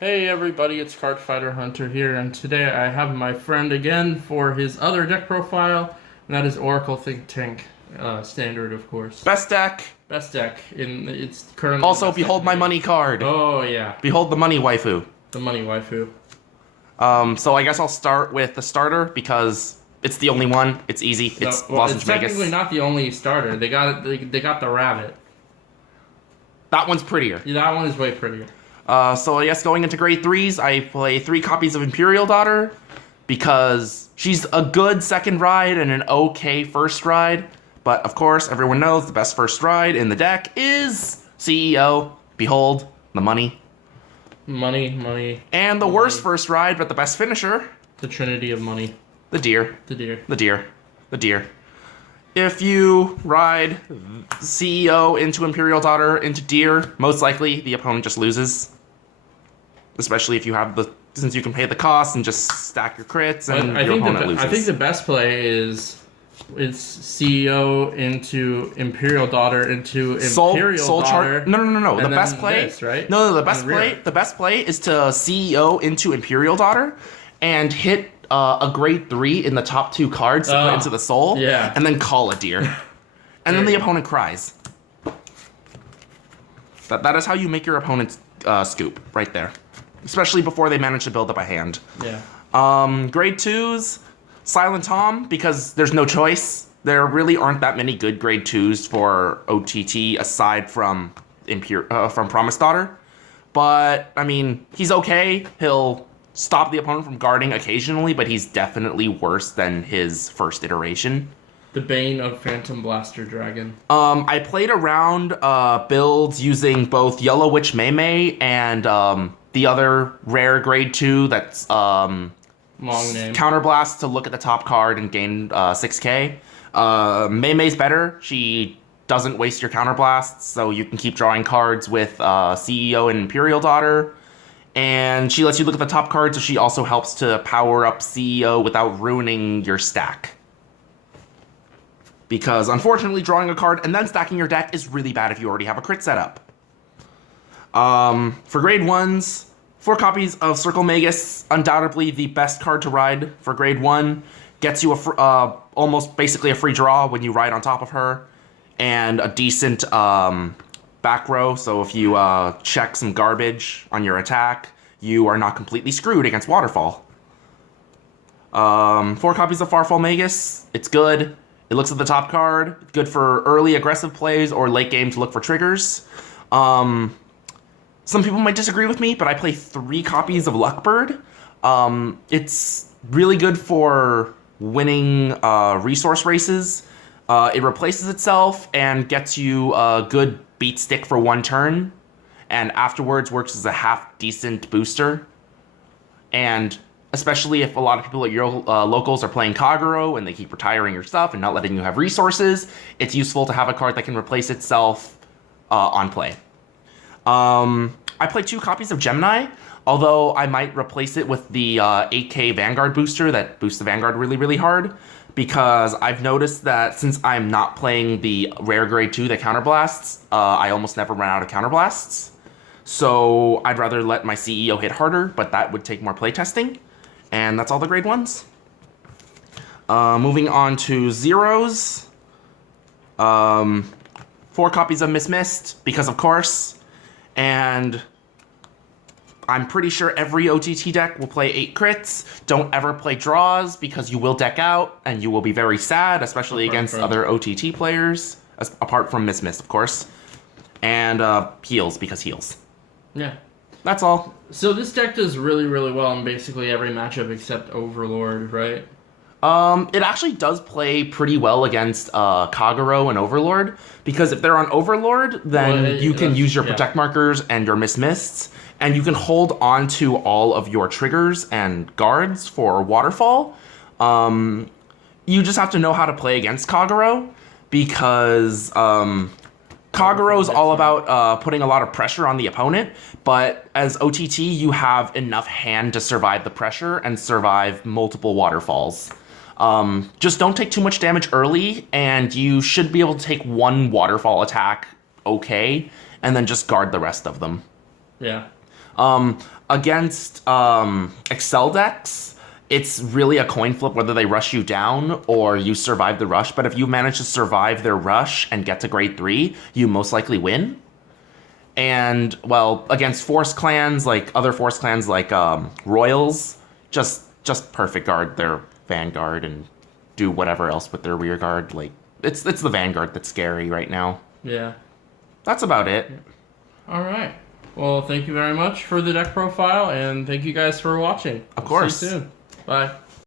Hey everybody, it's Card Fighter Hunter here, and today I have my friend again for his other deck profile, and that is Oracle Think Tank, standard of course. Best deck. Best deck, it's currently... Also, behold my money card. Oh yeah. Behold the money waifu. The money waifu. So I guess I'll start with the starter because it's the only one. It's easy. It's Lozenge it's Magus. technically not the only starter. They got the rabbit. That one's prettier. Yeah, that one is way prettier. So I guess going into grade 3s, I play 3 copies of Imperial Daughter because she's a good second ride and an okay first ride. But of course, everyone knows the best first ride in the deck is CEO. Behold, the money. Money. And the worst first ride, but the best finisher. The trinity of money. The deer. The deer. The deer. The deer. If you ride CEO into Imperial Daughter into deer, most likely the opponent just loses. Especially if you have since you can pay the cost and just stack your crits and your opponent loses. I think the best play is CEO into Imperial Daughter into Imperial Daughter. No. The best play, this, right? No. The best play is to CEO into Imperial Daughter and hit a grade 3 in the top 2 cards to put into the soul. Yeah. And then call a deer. And then the opponent cries. That is how you make your opponent's scoop right there. Especially before they manage to build up a hand. Yeah. Grade 2s, Silent Tom, because there's no choice. There really aren't that many good grade 2s for OTT aside from Promise Daughter. But, I mean, he's okay. He'll stop the opponent from guarding occasionally, but he's definitely worse than his first iteration. The Bane of Phantom Blaster Dragon. I played around builds using both Yellow Witch Mei and the other rare grade 2 that's long name. Counterblast to look at the top card and gain 6k. Mei's better. She doesn't waste your counterblasts, so you can keep drawing cards with CEO and Imperial Daughter. And she lets you look at the top card, so she also helps to power up CEO without ruining your stack. Because, unfortunately, drawing a card and then stacking your deck is really bad if you already have a crit set up. For grade 1s, 4 copies of Circle Magus, undoubtedly the best card to ride for grade 1. Gets you almost basically a free draw when you ride on top of her. And a decent back row, so if you check some garbage on your attack, you are not completely screwed against Waterfall. 4 copies of Farfall Magus, it's good. It looks at the top card. It's good for early aggressive plays or late game to look for triggers. Some people might disagree with me, but I play 3 copies of Luckbird. It's really good for winning resource races. It replaces itself and gets you a good beat stick for 1 turn. And afterwards works as a half-decent booster. And especially if a lot of people at your locals are playing Kagero and they keep retiring your stuff and not letting you have resources, it's useful to have a card that can replace itself on play. I play 2 copies of Gemini, although I might replace it with the 8k Vanguard booster that boosts the Vanguard really, really hard, because I've noticed that since I'm not playing the rare grade 2 that counterblasts, I almost never run out of counterblasts. So I'd rather let my CEO hit harder, but that would take more playtesting. And that's all the grade 1s. Moving on to 0s. 4 copies of Miss Mist, because of course. And I'm pretty sure every OTT deck will play 8 crits. Don't ever play draws, because you will deck out, and you will be very sad, especially against other OTT players. Apart from Miss Mist, of course. And heals, because heals. Yeah. That's all. So this deck does really, really well in basically every matchup except Overlord, right? It actually does play pretty well against Kagero and Overlord, because if they're on Overlord, then you can use your Protect Markers and your Miss Mists, and you can hold on to all of your triggers and guards for Waterfall. You just have to know how to play against Kagero, because Kagero is all about putting a lot of pressure on the opponent, but as OTT, you have enough hand to survive the pressure and survive multiple Waterfalls. Just don't take too much damage early, and you should be able to take 1 Waterfall attack okay, and then just guard the rest of them. Yeah. Against Excel decks, it's really a coin flip whether they rush you down or you survive the rush. But if you manage to survive their rush and get to grade 3, you most likely win. And, well, against Force clans, like other Force clans like Royals, just perfect guard their Vanguard and do whatever else with their rear guard. Like, it's the Vanguard that's scary right now. Yeah. That's about it. All right. Well, thank you very much for the deck profile, and thank you guys for watching. Of course. See you soon. Bye.